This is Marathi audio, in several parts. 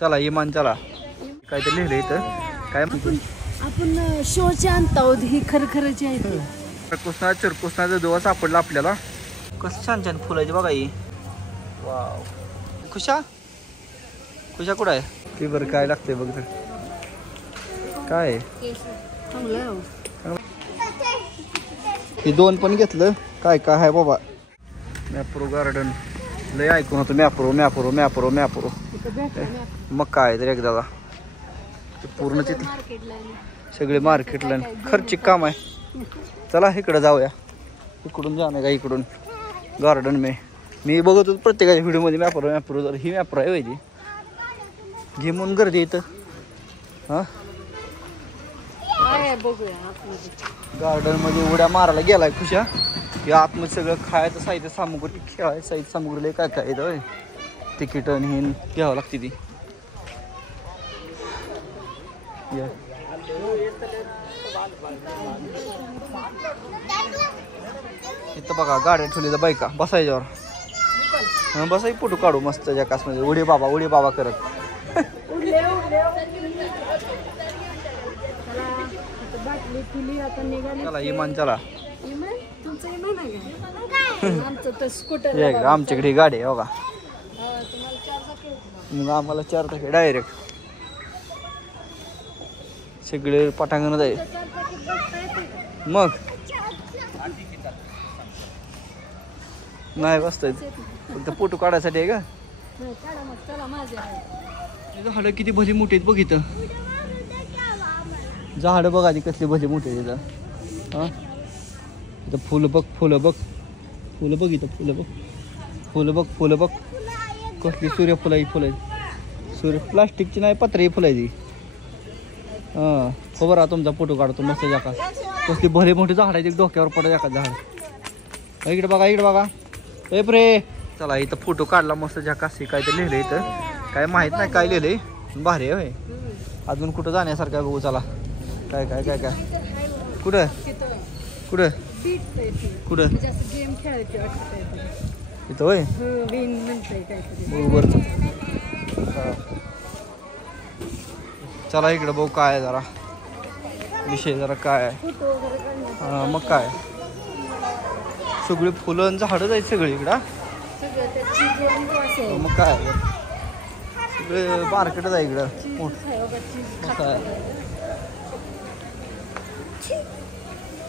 चला इमान चला काय ते लिहिलं इथं काय आपण शोचे आणतो ही खरखरची आहे. कृष्णा चिरकृष्णाचा दिवस सापडला आपल्याला. कसं छान छान फुलाची बघा ही. वाव खुशा खुशा कुठं आहे की बरं काय लागतंय बघ तर काय हे दोन पण घेतलं काय काय आहे बाबा. मॅप्रो गार्डन लय ऐकून होतं मॅप्रो मॅप्रो मॅप्रो मॅप्रो मग काय तर एकदा पूर्ण तिथे सगळे मार्केटला खर्चिक काम आहे. चला इकडं जाऊया इकडून जाणं का इकडून गार्डन मी बघत होतो प्रत्येकाच्या व्हिडिओमध्ये मॅप्रो मॅप्रो जर ही मॅप्रो आहे पाहिजे घे म्हणून गर्दी इथं. हां गार्डन मध्ये उड्या मारायला गेलाय खुशा. या आतमध्ये सगळं खायचं साहित्य सामुग्री खेळायचं साहित्य सामुग्रीला काय काय येतं तिकीट आणि घ्यावं लागते ती. इथं बघा गाड्या ठेवली बायका बसायच्यावर बसाय फोटो काढू मस्त जकासमध्ये उडी बाबा करत. चला इमान चला आमच्याकडे गाडी आहे बघा. मग आम्हाला 4 टाके डायरेक्ट सगळे पटांगण जाईल. मग नाही बसत फक्त फोटो काढायसाठी आहे का. झाडं किती भली मोठी आहेत बघ इथं. झाडं बघा ती कसली भली मोठी आहेत इथं. हां इथं फुलं बघ इथं फुलं बघ कसली सूर्यफुलं ही फुलं सूर्य प्लास्टिकची नाही पत्रे फुलायची. हां खबर आहे तुमचा फोटो काढतो मस्त जाका कसली भले मोठी झाड आहे डोक्यावर पडत एका झाड. इकडे बघा ए प्रे चला इथं फोटो काढला मस्त जाकासी काय ते लिहिलं इथं काय माहित नाही काय लिहिलंय भारी आहे. अजून कुठं जाण्यासारखं बघू चला काय कुठं इथं होय बरोबर. चला इकडं बघू काय जरा विषय जरा काय आहे. हां मग काय सगळी फुलं झाडं जायचं सगळी इकडं. मग काय सगळे मार्केट आहे इकडं मोठं.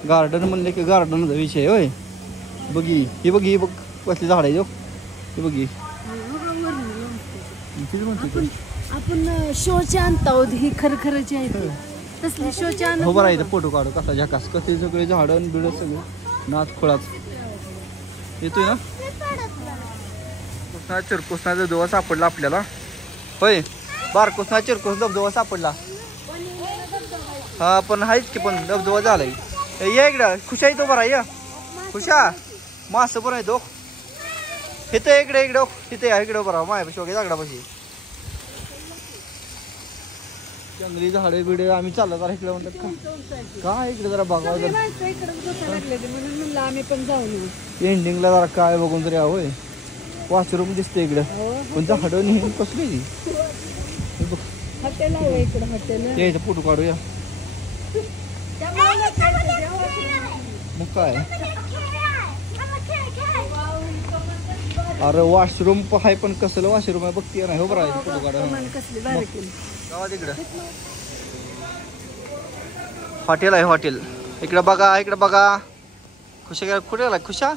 गार्डन म्हणले की गार्डनचा विषय होय. ही बघ कसली झाड आहे हे बघी. आपण शोचे आणतो ही खरखरची आहे तसली शोचे आण. हो बरं इथं फोटो काढू कसा जकास कसली सगळे झाडं बिड सगळे नाच खोळाच येतोय ना. कृष्णा चिरकृष्णाचा धबधबा सापडला आपल्याला होय. कृष्णा चिरकृष्ण धबधबा सापडला. हा पण आहेच की पण धबधबा झालाय. या इकडं खुशा येतो बरा या खुशा मास बरं येतो इथं इकडे तिथे इकडं बरा मायापाशी वगैरे दगडापाशी जंगली झाडे बिडे आम्ही चाललो जरा इकडे म्हणतात काय इकडे जरा बघा आम्ही पण जाऊन एंडिंगला जरा काय बघून तरी होय. वॉशरूम दिसते इकडं पण झाडं नेहमी कसली हॉटेल आहे इकडं हॉटेल यायचं फोटो काढूया. मग काय अरे वॉशरूम आहे पण कसलं वॉशरूम आहे बघते नाही हो बरं फोटो काढा. गावात इकडं हॉटेल आहे हॉटेल इकडं बघा खुशा कुठे आला खुशा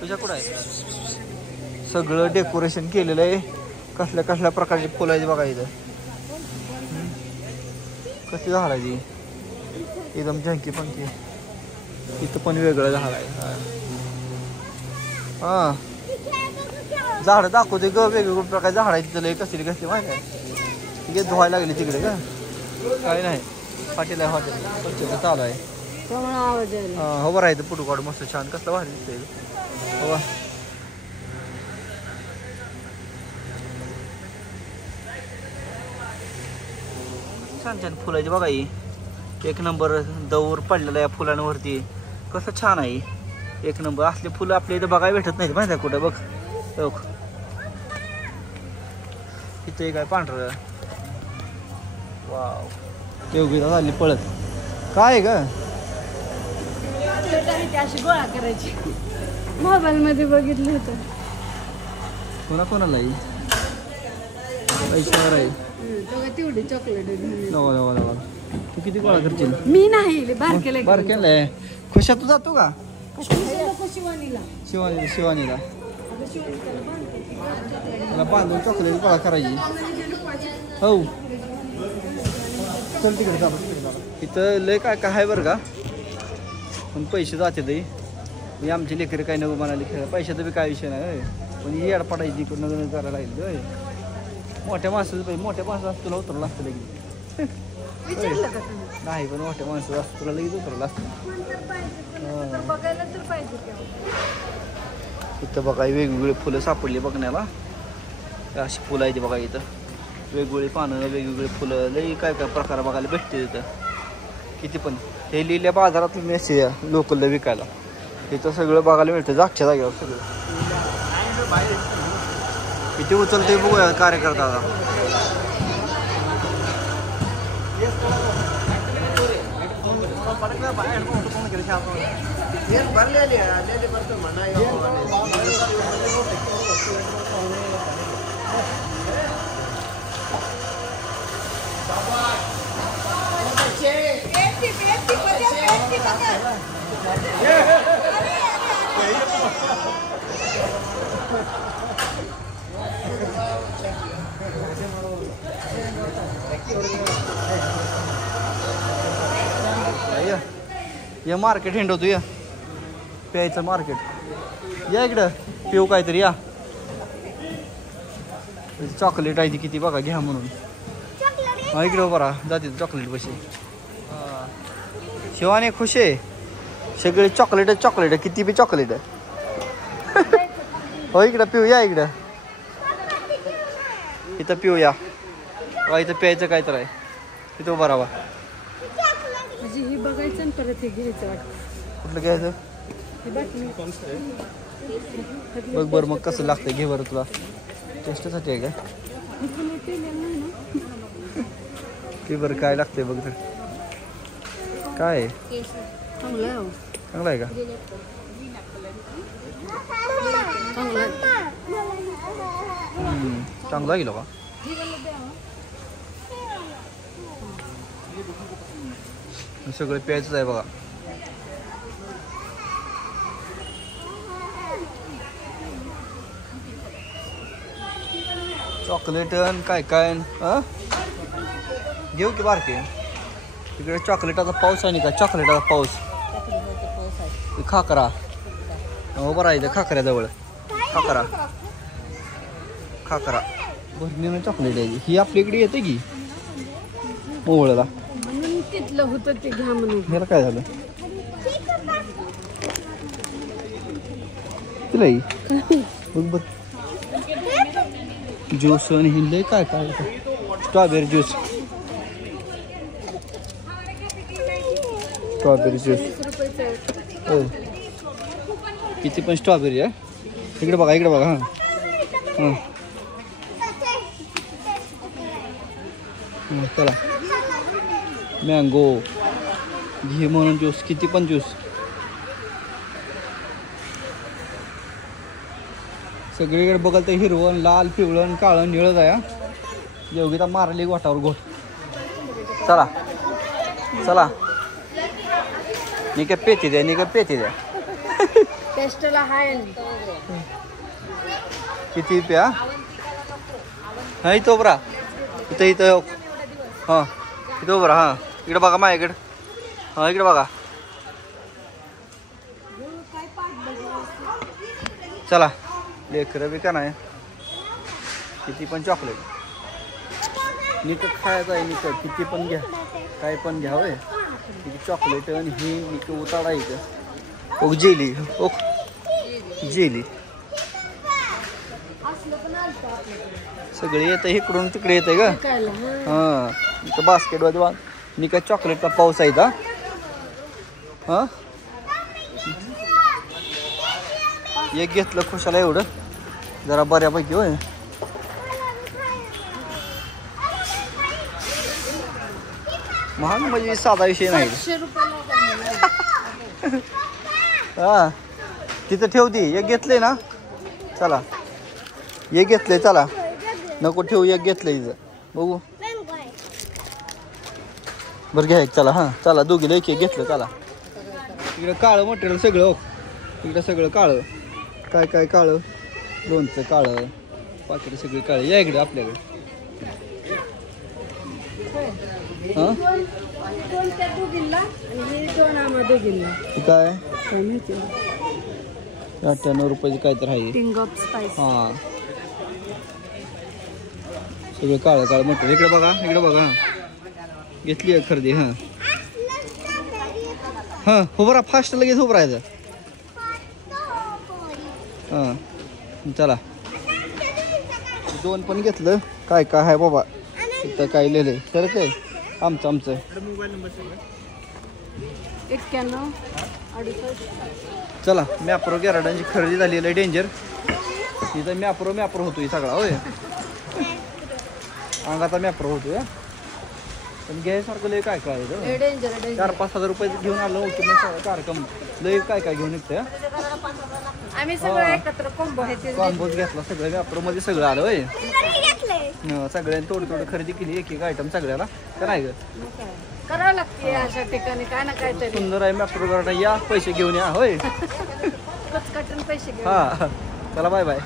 कुठं आहे. सगळं डेकोरेशन केलेलं आहे कसल्या प्रकारची फुलं आहेत बघा इथं. कसली झाड आहे ती एकदम झंकी पंकी. इथं पण वेगळं झाड आहे. हां झाडं दाखवते ग वेगवेगळ्या प्रकारचे झाड आहे तिथं लय कसली माहिती आहे. तिथे धुवायला लागली तिकडे का काय नाही. हॉटेल आहे हॉटेल चालू आहे. हो बरं आहे फोटो काढू मस्त छान कसलं भारी दिसतंय हो. छान फुलाची बघा ही एक नंबर दौर पडलेला या फुलांवरती कसं छान आहे एक नंबर. असले फुलं आपल्या इथं बघायला भेटत नाही माहिती आहे कुठं बघ इथे काय पांढरं. वाव योगिता झाली पळत. काय ग अशी गोळा करायची. मोबाईल मध्ये बघितलं होतं. कोणाला पैशावर आहे. तेवढी चॉकलेट तू किती गोळा करशील. मी नाही बारकेला बारकेला आहे. खुशा तू जातो का शिवानीला. शिवानीला त्याला बांधून चॉकलेट गोळा करायची. हो चल तिकडे जा. इथं लय काय काय आहे बरं का. पण पैसे जाते ते. मी आमची लेकरं काही नको म्हणाले खेळ. पैशाचा बी काय विषय नाही. पण ही येड पडायची इकडून करायला लागली. मोठ्या माणसाचं पाहिजे. मोठ्या माणसं असं तुला उतरलं असतं लगेच. नाही पण मोठ्या माणसं असतं तुला लगेच उतरलं असतं. इथं बघा वेगवेगळी फुलं सापडली बघण्याला. अशी फुलं आहेत बघा इथं. वेगवेगळी पानं वेगवेगळी फुलं लई काय काय प्रकार बघायला भेटते इथं. किती पण हे लिहिल्या बाजारात मेसे लोकलला विकायला. इथं सगळं बघायला मिळतं जागच्या जागेवर सगळं. किती उचलते बघूया कार्यकर्ता आता. या मार्केट हिंडवतो या प्यायचं मार्केट. या इकडं पिऊ काहीतरी या. चॉकलेट आहे ती किती बघा घ्या म्हणून. हा इकडं बरा जाते चॉकलेट बशी. शिवानी खुश आहे. सगळे चॉकलेट चॉकलेट किती बी चॉकलेट आहे. हो इकडं पिऊ या इकडं. इथं पिऊ या. इथं प्यायचं काय तर आहे. इथं उभा राहा. हे बघायचं परत हे घ्यायचं वाटतं. कुठलं घ्यायचं बघ बरं मग कसं लागतंय. घे बरं तुला टेस्टसाठी आहे का. ते बरं काय लागतंय बघ तर. काय चांगलं आहे का. चांगलं आहे का. सगळं प्यायचंच आहे बघा. चॉकलेट काय काय घेऊ की बारके. तिकडे चॉकलेटाचा पाऊस आहे नाही का. चॉकलेटाचा पाऊस. खाकरा हो बरं आहे. खाकऱ्याजवळ खाकरा खाकरा भरणीनं चॉकलेट आहे. ही आपल्या इकडे येते की मोवळ्याला. तिथलं होतं ते घ्या म्हणून. ह्याला काय झालं तिला बघ बघ. ज्यूस आणि हिंडे काय काय स्ट्रॉबेरी ज्यूस. स्ट्रॉबेरी ज्यूस हो किती पण स्ट्रॉबेरी आहे. इकडे बघा इकडे बघा. हां हां चला. मँगो घे म्हणून ज्यूस किती पण ज्यूस. सगळीकडे बघाल तर हिरवण लाल पिवळण काळं निळं आहे. योगिता मारली गोठावर गोठ. चला चला निका पेती द्या निका पेती द्या. टेस्टला हाय किती प्या. हा इथं उभरा इथं इथं. हां इथं उभरा. हां इकडे बघा माझ्याकडे. हां इकडे बघा. चला लेकरं बी का नाही. किती पण चॉकलेट निकट खायचं आहे. निकट किती पण घ्या काय पण घ्या होय. किती चॉकलेट आणि ही निक उतारायचं. ओक जेली ओक जेली सगळे येतं इकडून तिकडे येतंय का. हां इथं बास्केटमध्ये बांध. निका चॉकलेटचा पाऊस आहे का. हां एक घेतलं खुशाला एवढं जरा बऱ्यापैकी होय. महाग म्हणजे साधा विषय नाही 700 रुपयाला. हा तिथं ठेवती एक घेतलंय ना चला एक घेतलंय चला नको ठेवू एक घेतलंय इथं बघू बरं घ्या एक चला हां चला दोघीला एक एक घेतलं चला इकडं काळं मटेरियल सगळं हो इकडं सगळं काळं काय काय काळं लोणचं काळं पाकिटं सगळी काळी या इकडे आपल्याकडे हां दोन त्या दोघींना आणि दोन आम्हा दोघींना. काय काय माहिती 98 रुपयाची काय तर आहे किंग ऑफ स्पाइस. हां सगळं काळं काळं मटेरियल इकडे बघा हां घेतली आहे खरेदी हां हां उभं राहा फास्ट लगेच उभं राहायचं हां चला दोन पण घेतलं काय काय आहे बाबा इथं काय लिहिलंय तर ते आमचं 91 68. चला मॅप्रो गॅराडांची खरेदी झालेली आहे डेंजर इथं मॅप्रो होतोय सगळा होय अंगाचा मॅप्रो होतोय पण घ्यायसारखं लय काय काय हे डेंजर 4-5 हजार रुपये घेऊन आलो होतो मग कार्यक्रम लय काय काय घेऊन निघतंय आम्ही सगळं एकत्र कॉम्बो आहे ते कॉम्बोज घेतला सगळं मॅप्रो मध्ये सगळं आलं होय सगळ्यांनी थोडं करेदी केली एक आयटम सगळ्याला तर नाही ग करावं लागते अशा ठिकाणी काय ना काय तरी. सुंदर आहे मॅप्रो गार्डन या पैसे घेऊन या होय कटकटून पैसे घेऊन. हा चला बाय बाय